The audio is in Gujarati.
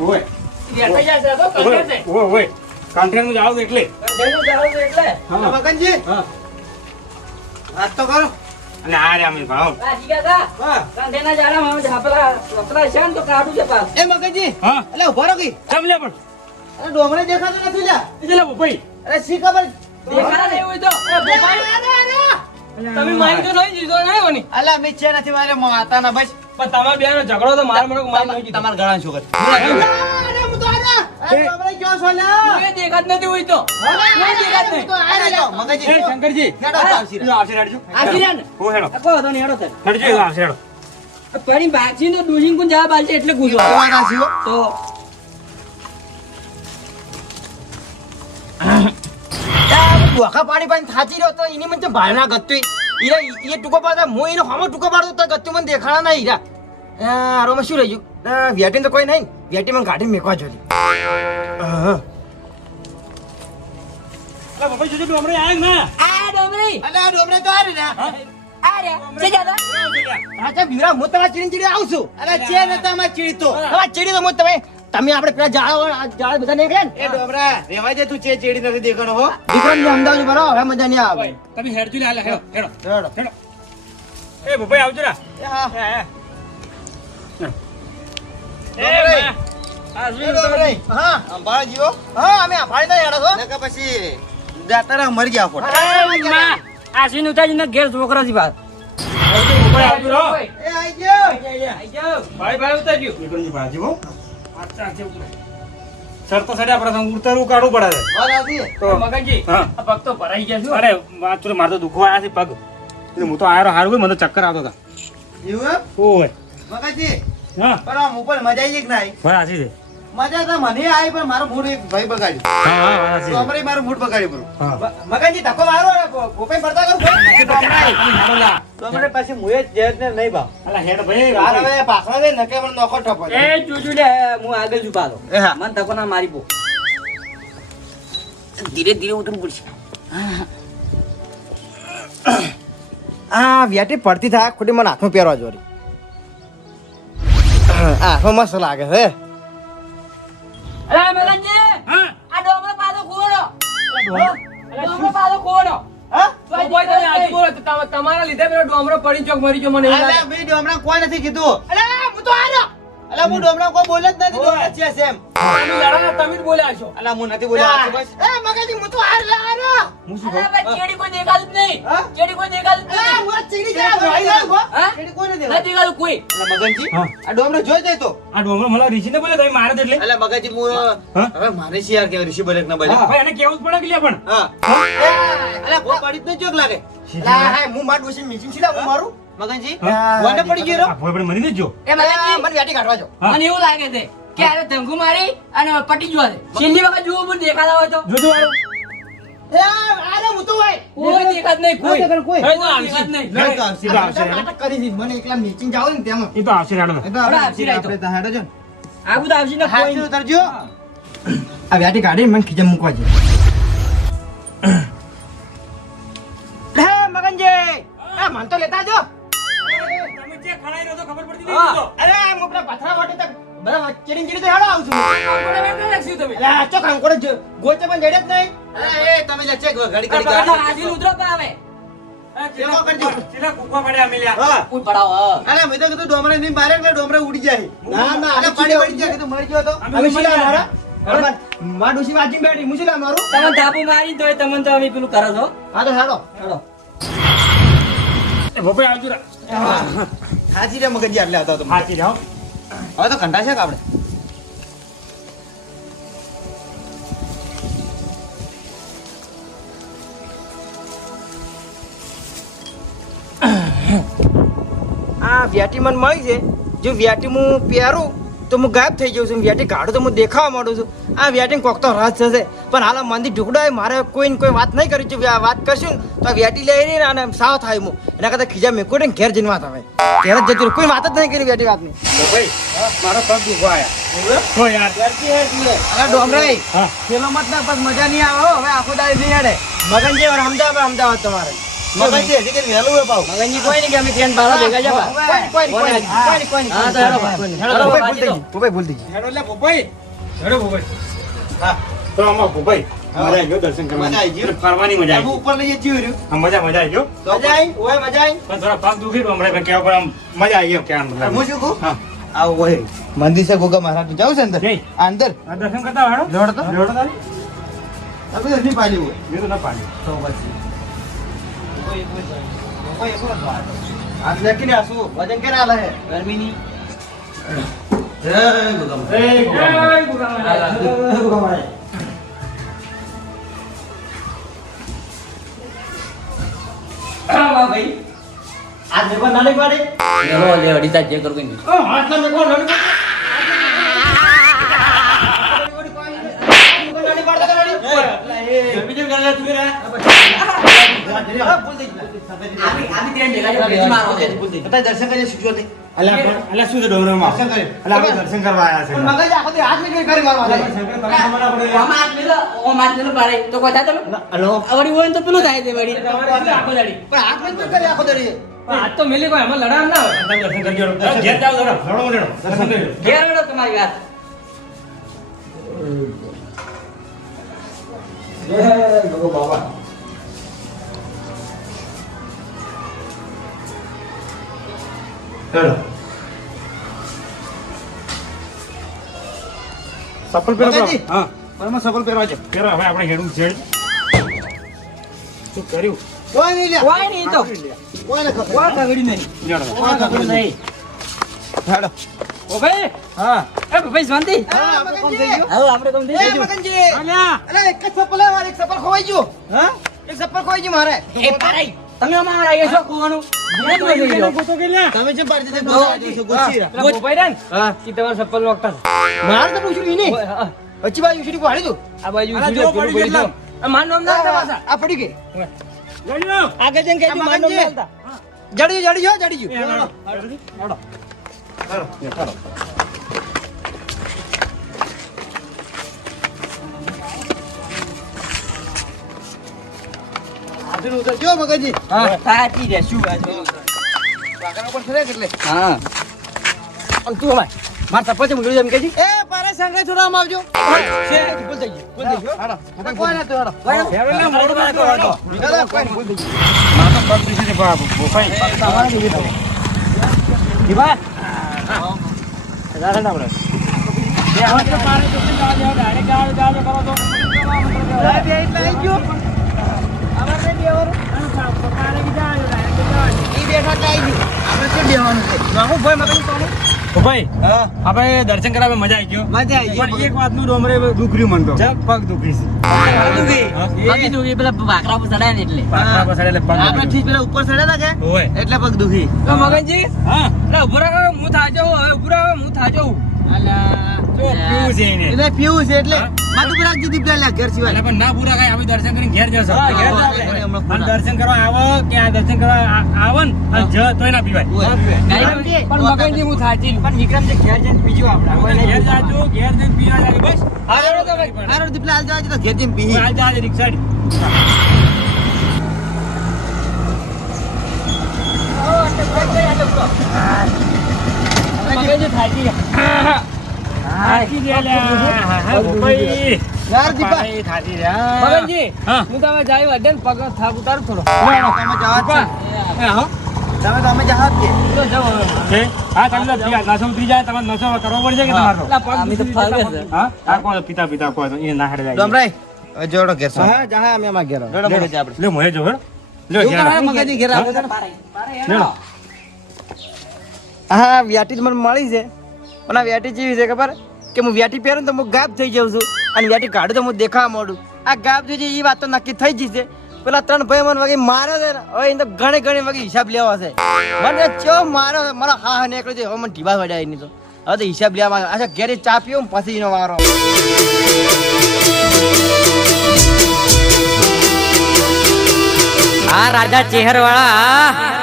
ઓય બેઠા જાય છે તો કંઠે છે. ઓય કાંઠેનું જાવ એટલે કંઠેનું જાળું છે એટલે. હા મગનજી હા વાત તો કરો. અને આ રે અમીર ભાવ આ જીગા કા હા કંઠેના જાળામાં પેલા છે ને તો કાઢું છે પાસ. એ મગનજી હા એટલે ઉભા રહો કી કેમ લે પણ અરે ડોમરે દેખાતો નથી લ્યા. એટલે ભાઈ અરે શી ખબર દેખાડા નહીં હોય તો. તમે મારી તો નહીં દીધો નહીં હોની. અલા મી છે નથી મારે માતા ના બસ પણ તમારા બેનો ઝઘડો તો મારા મને મારી નહીં દીધો. તમાર ગળા છોકર અરે હું તો આના અરે ડોમરે ક્યાં છો લ્યા એ દેખાત નથી હોય તો. નહીં દેખાત નહીં તો અરે લ્યા મગનજી એ શંકરજી હેડો આવશી તું આવશે રેડજો આશીર્વાદ. હો હેડો આ કહો તો નહીં હેડો તારે. રેડજો એ આવશે હેડો પડી બાગજી તો ડુજીન કોણ જવાબ આલશે એટલે પૂછો. વાત આશી હો તો ડોખા પાણી પાણી થાચી રહ્યો તો એની મને ભાવના ગત્તુ ઈરા એ ટુકો પાડતા હું એનો હમો ટુકો પાડતો તો ગત્તુ મને દેખાણા ના ઈરા આરોમાં શું રહ્યું વેટીન તો કોઈ નહીં વેટી મને ગાડી મેકવા જોડી અલા બાપા જોજો ડોમરે આય ના આ ડોમરી અલા ડોમરે તો આરે ને આ રે છે જાદા. અચ્છા બીરા હું તમારા ચીડી આવું છું અરે છે ને તમાર ચીડી તો તમાર ચીડી તો હું તમે આપણે પેલા જાળ બધા નહીં ગયા ને એ ડોમરા રેવા દે તું ચે ચીડી નથી દેખાણો હો વિક્રમ ને અમદાવાદ બરો હવે મજા નહીં આવે તમે હેડજો લે હેડો હેડો હેડો હેડો એ બાપા આવજો ના એ હા એ એ ડોમરે હા અંબાળ જીવો હા અમે અંબાળ ના હેડો છો નકા પછી જાતરા મર ગયા ફોટ આશીન ઉતારીને ઘેર છોકરા થી વાત. બાપા આવજો રો એ આઈ ગયો આઈ જાઓ. ભાઈ ભાઈ ઉતારજો વિક્રમજી ભાજી હો અચ્છા છે સરતો સડ્યા પડે ઉતારવું કાઢવું પડે છે વાત આસી તો મગનજી હા આ પગ તો ભરાઈ ગયા છે. અરે વાત તો મારે તો દુખવા આવ્યા છે પગ એટલે હું તો આયરો હારું મને તો ચક્કર આવતો હતા એવું ઓય મગાજી હા પણ આમ ઉપર મજા આવી કે ના આવી ભાઈ આસી છે મજા તો મને આવી પણ મારો મૂડ એક ભાઈ બગાડ્યું હા હા આસી તો અમારે મારો મૂડ બગાડ્યું પૂરું હા મગનજી ધક્કો મારો ને ગોપે પડતા કરું તો અમારે પાછી મુએ જ ને નહીં ભાવ અલા હેડ ભાઈ તાર હવે પાછળ દે નકે મને નોખો ઠપો એ જોજો લે હું આગળ જ ઉભા હતો. એ હા. મન તકો ના મારી પો. ધીરે ધીરે ઉતરવું પડશે. આ વ્યાટી પડતી થાય ખોટી મને હાથમાં પહેરવા જોરી હાથમાં મસ્ત લાગે છે અરે મગનજી હા આ ડોમરો પાછો ખોડો. ડોમરો પાછો ખોડો. હા તો કોઈ તમે આજે બોલો તો તમારા લીધે પેલો ડોમરો પડી ચોક મરી ગયો મને એવું અલા લાગે. ભાઈ ડોમરા કોઈ નથી કીધું અલા હું તો આર્યો અલા હું ડોમરા કોઈ બોલ જ નથી ડોમરા છે સેમ આનું લડાના તમે જ બોલ્યા છો. અલા હું નથી બોલ્યો બસ એ મગનજી હું તો આર્યો હું શું અરે ભાઈ ચેડી કોઈ દેખાતું જ નહીં. હા? ચેડી કોઈ દેખાતું જ અલા નહીં. હું ચીડી જા ભાઈ હા? ચીડી કોઈ નથી નથી દેખાતું કોઈ. અલા મગનજી હા. આ ડોમરો જોઈ જાય તો આ ડોમરો મને ઋષિને બોલે તમે મારે જ એટલે અલા મગનજી હું હા? હવે મારે છે યાર કે ઋષિ બોલે કે ના બોલે ભાઈ એને કેવું જ પડે કે લે પણ હા અલા કોઈ પડી જ ન જોક લાગે અલા હા હું માર ડોસી મીટિંગ છે હું મારું મગનજી કોને પડી ગયો આ ભાઈ પણ મરી જ જો એ મગનજી મને વ્યાટી કાઢવા જો હા? મને એવું લાગે છે કે આરે ધંગુ મારી અને પટી જવા દે. છેલ્લી વખત જુઓ પણ દેખાતા હોય તો જોજો વાળો એ આરે હું તો હોય કોઈ દેખાત નહીં કોઈ. કોઈ દેખાત કોઈ. કોઈ દેખાત નહીં. નહીં તો આવશે, તો આવશે. નાટક કરી દીધી મને એકલા મીટિંગ જાવ ને તેમાં એ તો આવશે રાડો એ તો આપણે આવશે રાઈતો. આપણે હેડો જો આ બધું આવશે ને હાથી કોઈ ઉતરજો આ વ્યાટી કાઢી મને ખીજમ મૂકવા છે હે મગનજી એ મન તો લેતા જો તમે જે ખણાઈ રહ્યો તો ખબર પડતી હા. નહીં તો અરે હું પેલા પથરા વાટે તક બધા ચીડી ચીડી તો હેડો આવું છું કોને વેમ રાખ્યું તમે? અરે આ ચો કામ કરો ગોચે પણ જડે જ નહીં અરે એ તમે લે ચેક ઘડી આ બગાડના હાજીને ઉતરો તો આવે. કેવો કરજો? ચીલા કૂકવા પડ્યા મિલ્યા હા કોઈ પડાવો, હા. અરે મેં તો કીધું ડોમરે નહીં મારે એટલે ડોમરે ઉડી જાય ના ના અરે પાણી પડી જાય કીધું મરી ગયો તો અમે અમે મરી શીલા ગયા. મારા માં ડોસી વાંચી બેઠી મુશીલા મારું તમે ધાબુ મારી તોય તમને તો અમે પેલું કરો છો. હા તો હેડો હેડો. એ ભોપાઈ આવજો રા હાજી રે મગજી આટલે આવતા તો હાચી જાઓ હવે તો કંટા છે કે આપણે આ વ્યાટી મને મળી છે જો વ્યાટી હું પહેરું તો હું ગાયબ થઈ જાઉં છું વ્યાટી કાઢું તો હું દેખાવા માંડું છું આ વ્યાટી કોક તો રસ થશે પણ હાલ મંદી ઢુકડો હોય મારે કોઈને કોઈ વાત નહીં કરી છે વાત કરશું ને તો આ વ્યાટી લઈ રહીને અને સાવ થાય હું એના કરતાં ખીજા મેકો ને ઘેર જઈને વાત આવે ઘેર જ જતી રહું. કોઈ વાત જ નહીં કરી વ્યાટી વાતની ભોપાઈ મારો પગ દુખવા આયા તો યાર અરે ડોમરાઈ હા પેલો મત ના બસ મજા નહીં આવે હો. હવે આખો દાડી નહીં હેડે મગન જેવા અમદાવાદ તમારે મગનજી હજી કઈ વહેલું હોય પાવ મગનજી કોઈ નહીં કે અમે ત્રણ બાળા ભેગા જ બા. હા તો હેડો બા. હેડો બા, બાજી દો. ભૂલ થઈ ગઈ હેડો એટલે ભોપાઈ હેડો ભોપાઈ હા તો આમાં ભોપાઈ મજા આવી ગયો દર્શન કરવાની મજા આવી ગયો. ફરવાની મજા આવી આબુ ઉપર લઈએ જીવ રહ્યું હા મજા આવી ગયો મજા આવી ઓય મજા આવી પણ થોડા પગ દુખી તો હમણાં પણ કેવા પણ આમ મજા આવી ગયો ક્યાં હું શું કહું હા આવો હોય મંદિર છે ગોગા મહારાજ જાવ છે અંદર જઈ. આ અંદર આ દર્શન કરતા હેડો જોડો તો. જોડો તારી તમે નથી પાડી હોય મેં તો ના પાડી તો પછી કોઈ એક જ વાત. હાથ લેકીને આસુ વજન કે ના લે ગરમીની જય ગોગા મહારાજ. એ ગુગામાં હા બા ભાઈ આ દેવા નાની પાડી લેવો લે અડીતા જે કરું કઈ ઓ હાથ ના મેકો નાની પાડી નાની પાડતા તો નાની બીજું કરે તું રે ભૂલ થઈ ગઈ આમી ત્રણ ભેગા જ ભેગી મારો છે. બતા દર્શન કરીને શીખજો નહીં અલ્યા શું છે ડોંગરમાં દર્શન કરે. અલ્યા આપણે દર્શન કરવા આવ્યા છે મગજ આખો દી હાથ મેકી કરી મારવા અલ્યા પણ શંકર તમે ખબર ના પડે યાર. આમાં હાથ મેલો, ઓમાં હાથ મેલો પાડે. તો કોઈ થાય તમે? હલો વળી હોય ને તો પેલું થાય છે વળી. આખો દાડી. પણ હાથ મેકી કરી આખો દડી હાથ તો મેલી કોઈ એમાં લડામ ના હોય. તમે દર્શન કરજો ઘેર જાઓ જરા લડો લેડો દર્શન કરજો ઘેર હેડો તમારી વાત. જય ગોગો બાબા હેડો ચપ્પલ પહેરો મગાજી. હા પરમા સફળ પહેરવા છે પહેરો હવે આપણે હેડું છે શું કર્યું કોઈ નહીં લ્યા કોઈ નહીં તો. કોઈ ને ખબર કોઈ ખગડી નહીં. લેડો કોઈ ખબર નહીં હેડો ઓ ભાઈ. હા એ ભાઈ શાંતિ. હા આપણે કોમ થઈ ગયું હવે આપણે કોમ થઈ એ ગયું. મગનજી અલ્યા અરે એક જ ચપ્પલ હે મારે એક ચપ્પલ ખોવાઈ ગયું હા એક ચપ્પલ ખોવાઈ ગયું મારે એ પારાઈ. તમે અમારા આયા છો કુવાનું. ગુનો તો થઈ ગયો. ગોતો કે લ્યા તમે જેમ પાડી દીધા ગોવા છો ગોચી પેલા ભોપાઈ રહ્યા ને, હા ઈ તમારા ચપ્પલ નોખતા હતા. મારે તો પૂછ્યું ઈ નહીં હા. વચ્ચે બાજુ યુસી કો હાડી દો આ બાજુ અલા, સીધો જો પેલું પડી પડી ગયું. ગયું. આ મારું નામ ના હતા પાછા. આ પડી ગઈ લડ્યો આગળ જઈને કહેજો, મારું નામ ના હતા. જડી ગયું એ હેડો હેડો આજુ ઉતરજો મગનજી હા, સાચી છે, શું વાત છે. વાગરા પર ફરે એટલે હા. અને તું અમાર માર ચપ્પલ છે મૂકી દે એમ કહેજે. એ પારે સંગે છોડાવવામાં આવજો છે ભૂલ થઈ ગઈ ભૂલ થઈ ગઈ હાડો કોઈ ના તો હાડો હેડો લે મોડું ના કરો હેડો હાડો કોઈ ભૂલ થઈ ગઈ માતો પગ દીધી છે બાબુ ભોપાઈ દીવા દાદા આપણે બે હાથ તો પારે તો જાવ ડાયરેક્ટ જાવ કરો તો બે એટલે આવી ગયો અમારે બે ઓર પારે કી જાવ ડાયરેક્ટ ઈ બેઠા કાઈ નહીં આપણે શું બેવાનું છે હું ભાઈ મગન કોને ભોપાઈ હા આપણે દર્શન કરાવે મજા આવી ગયો મજા આવી ગઈ પણ એક વાતનું ડોમરે દુખ રહ્યું મન તો પગ દુખી છે બાકી તું એ પેલા વાકરા પર ચડાય ને એટલે. પાકડા પર એટલે પગ આપણે ઠીક પેલા ઉપર ચડ્યા હતા કે ઓય એટલે પગ દુખી તો મગનજી, હા એટલે ઉભો રહો, હું થાચો હું, હવે ઉભો રહો, હું થાચો હું. જો પીવું છે એને એટલે પીવું છે એટલે હા? માથું પર રાખી દીધી પેલા ઘર સિવાય એટલે પણ ના પૂરા કાંઈ અમે દર્શન કરીને ઘેર જશો હા, ઘેર હા, જાવ. અને દર્શન કરવા આવો કે આ દર્શન કરવા આવો ને અને જ તોય ના પીવાય ગાડી પણ મગનજી હું થાચી લઉં. પણ વિક્રમ જે ઘેર જઈને બીજું આપણે ઘેર જાજો ઘેર જઈને પીવા જાય બસ હાલો તો ભાઈ. હારો દીપલા હાલ જવા તો ઘેર જઈને પી હાલ જા રિક્ષા મગનજી થાચી ગયા. થાકી ગયા લ્યા. હા, ભોપાઈ. યાર દીપા ભાઈ, થાકી રહ્યા. મગનજી, હા. હું તમે જાય અડે ને પગ થાક ઉતારું થોડો. તમે જવા જ એ હા. છે તમે જવા જ કે તો જાઓ હવે. છે? હા, તમે તો પીવા. નશો ઉતરી જાય તમારે નશો કરવો પડશે કે તમારે તો? પેલા પગ અમે તો ફાવે છે. હા? આ કોણ પિતા પિતા કોઈ તો એને ના હેડે જાય. ડોમરાઈ જોડો ઘેર હા જહા અમે અમાર ઘેર જોડો મગજ આપણે લે મોહે જો હેડ. લે એવું ઘેર. કરે મગજની ઘેર આવે છે. લેડો. હા વ્યાટી જ મને મળી છે પણ આ વ્યાટી જેવી છે ખબર કે હું વ્યાટી પહેરું ને તો હું ગાબ થઈ જાઉં છું અને વ્યાટી કાઢું તો હું દેખાવા માંડું આ ગાબ જે છે એ વાત તો નક્કી થઈ જશે પેલા ત્રણ ભાઈ મને વાગે મારે છે ને હવે એને તો ઘણી ઘણી વાગે હિસાબ લેવા છે મને ચો મારો મારા હા હા નીકળ્યો છે હવે મને ઢીબા વડાય એની તો હવે તો હિસાબ લેવા અચ્છા ઘેરે ચા પીવો ને પછી એનો વારો આ રાજા ચેહર વાળા